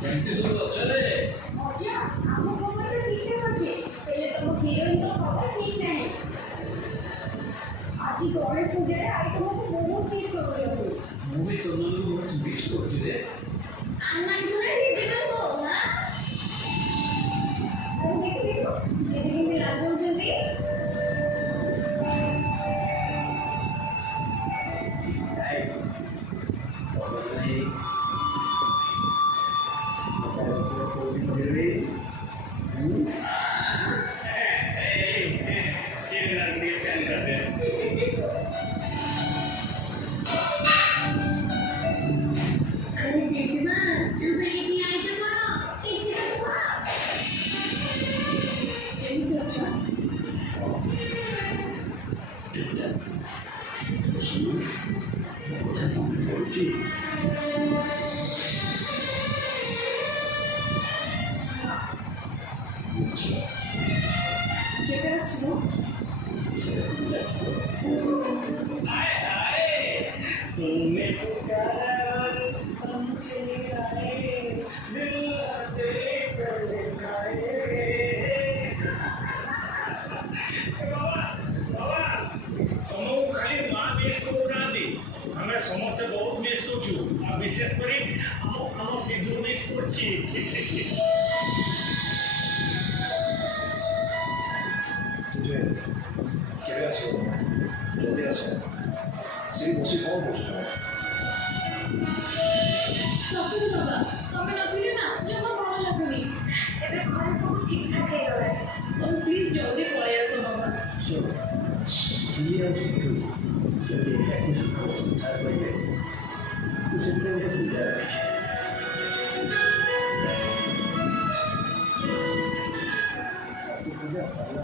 କେମିତି ସବୁ ଅଛରେ? ମଜା ଆମ ଖବର ତ ଠିକ୍ ଠାକ୍ ଅଛି, ହେଲେ ତମ ହିରୋଇନଙ୍କ ଖବର ଠିକ୍ ନାହିଁ। ଆଜି ଗଣେଶ ପୂଜାରେ ଆଇଟମକୁ ବହୁତ ମିସ୍ କରୁଛନ୍ତି। ମୁଁ ବି ତମମାନଙ୍କୁ ବହୁତ ମିସ୍ କରୁଛି ରେ। ଆମମାନଙ୍କୁ ନା ଦିଦିଙ୍କୁ ନା ଆଉ ଦେଖିବୁ ଦିଦି କେମିତି ଲାଗୁଛନ୍ତି। अरे जेजमा चुप ହେଇକି ଆଇଛ କଣ? କିଛି ତ କୁହ। କେମିତି ଅଛ? କେବେ ଆସିବ? तुमने पुकारा और हम चले आए, दिल तेरे गले खाए। बाबा बाबा तुमको खाली माँ मिस करूनाहांती, आमे समस्ते बहुत मिस करछु, आ विशेष करी हम सिद्धू मिस करछि। तुझे केवे आसो जल्दी आसो श्री बसी कौन बोझ ସତରେ ବାବା ତମେ ନଥିଲେ ନା ଜମା ଭଲ ଲାଗୁନି। ଏବେ ଘରେ ସବୁ ଠିକ୍ ଠାକ୍ ହେଇଗଲାଣି। ତମେ ପ୍ଲିଜ୍ ଜଲ୍ଦି ପଳେଇ ଆସ ବାବା। Dia itu jadi efektif kalau sebentar baik itu sebenarnya tidak tidak salah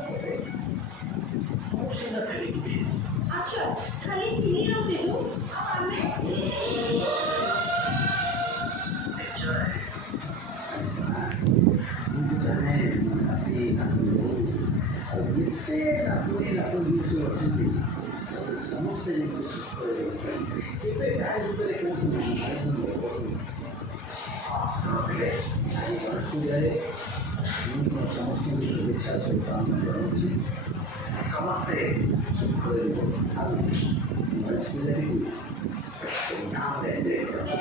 harus ada kali ଆଚ୍ଛା ଖାଲି ଚିନି ରସିଦୁ ଆଉ ଆମେ itu karena tapi aku gitu sendiri ସମସ୍ତେ ଏବେ ଗାଁ ଭିତରେ କୌଣସି ପୂଜାରେ ସମସ୍ତଙ୍କୁ ଶୁଭେଚ୍ଛା ସହିତ ଆମେ ଜଣାଉଛି ସମସ୍ତେ ସୁଖରେ ଆଉ ଗଣେଶ ପୂଜାଟିକୁ ଧୁମଧାମରେ ଏନ୍ଜୟ କରନ୍ତୁ।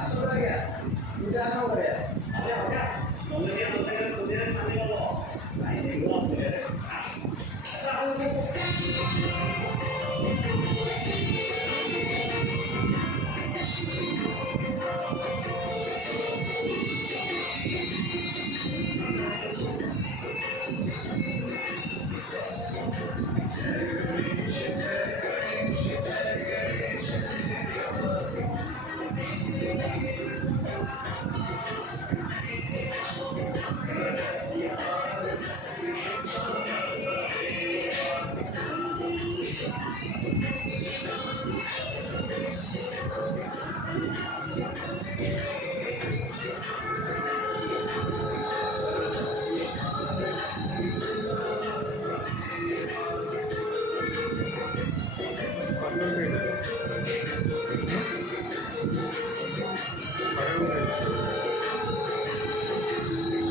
ଆସନ୍ତୁ ଆଜ୍ଞା ପୂଜା ଆରମ୍ଭ କରିବା। तुमने के दूसरे पूजारे सामने बोलो भाई देखो आपने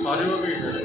ସରିବ କେଇଟାରେ?